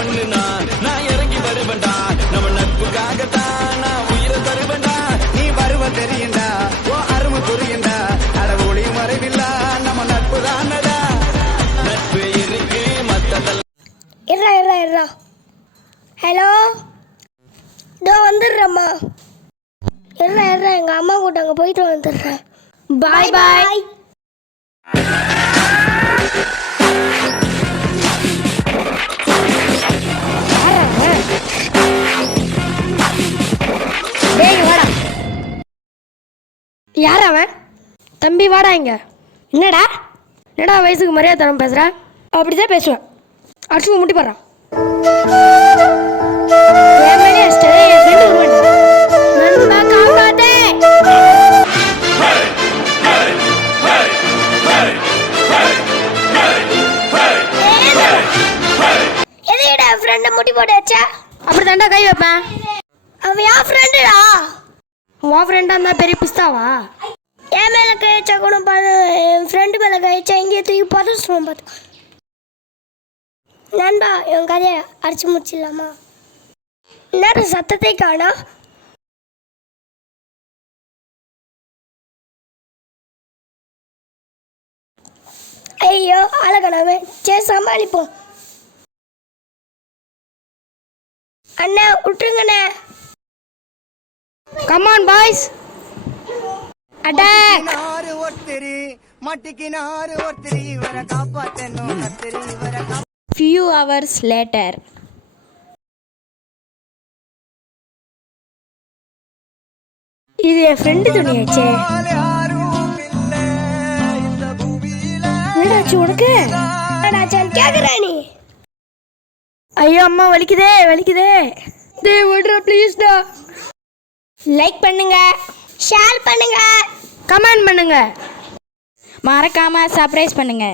ஒண்ணுனா நான் இறங்கி வருவேன்டா நம்ம நட்புக்காகத்தான் நான் உயிரை தருவேன்டா நீ வருவ தெரியுண்டா ஓ அருமை புரியுண்டா அடவோடி மறைவில்லா நம்ம நட்பு தானடா நட்பு இருக்கு மத்ததெல்லாம் இருடா ஹலோ இதோ வந்துடுறேம்மா இருடா எங்கள் அம்மா கூட அங்கே போயிட்டு வந்துடுறேன் பாய் பாய் யார் அவன்? தம்பி வாடா இங்க. என்னடா வயசுக்கு மரியாதை தரம் பேசுற? அப்படிதான் பேசுவேன். அடிச்சு முட்டி போடுறான். முட்டி போட்டு வச்சா அப்படி தாண்டா கை வைப்பேன். அவன் என் ஃப்ரெண்டுடா. உன் ஃப்ரெண்டா இருந்தா பெரிய பிஸ்தாவா? என் மேல கை வச்சா கூட பாரு, என் ஃப்ரெண்டு மேல கை வச்சா இங்கே தூக்கி பதச்சுவோம் பார்த்து. நண்பா என் கதையை அடிச்சு முடிச்சிடலாமா? என்னடா சத்தத்தை காணா? ஐயோ அழகனாவே சரி சமாளிப்போம். அண்ணா விட்டுருங்கண்ணே. Come on boys. Attack. Few hours later. இது என் ஃப்ரெண்டு துணியாச்சே. என்னடாச்சு உனக்கு? என்னடாச்சான்னு கேக்குற நீ? ஐயோ அம்மா வலிக்குதே. டேய் விடுடா ப்ளீஸ்டா. லைக் பண்ணுங்க, ஷேர் பண்ணுங்க, கமெண்ட் பண்ணுங்க, மறக்காம சர்ப்ரைஸ் பண்ணுங்க.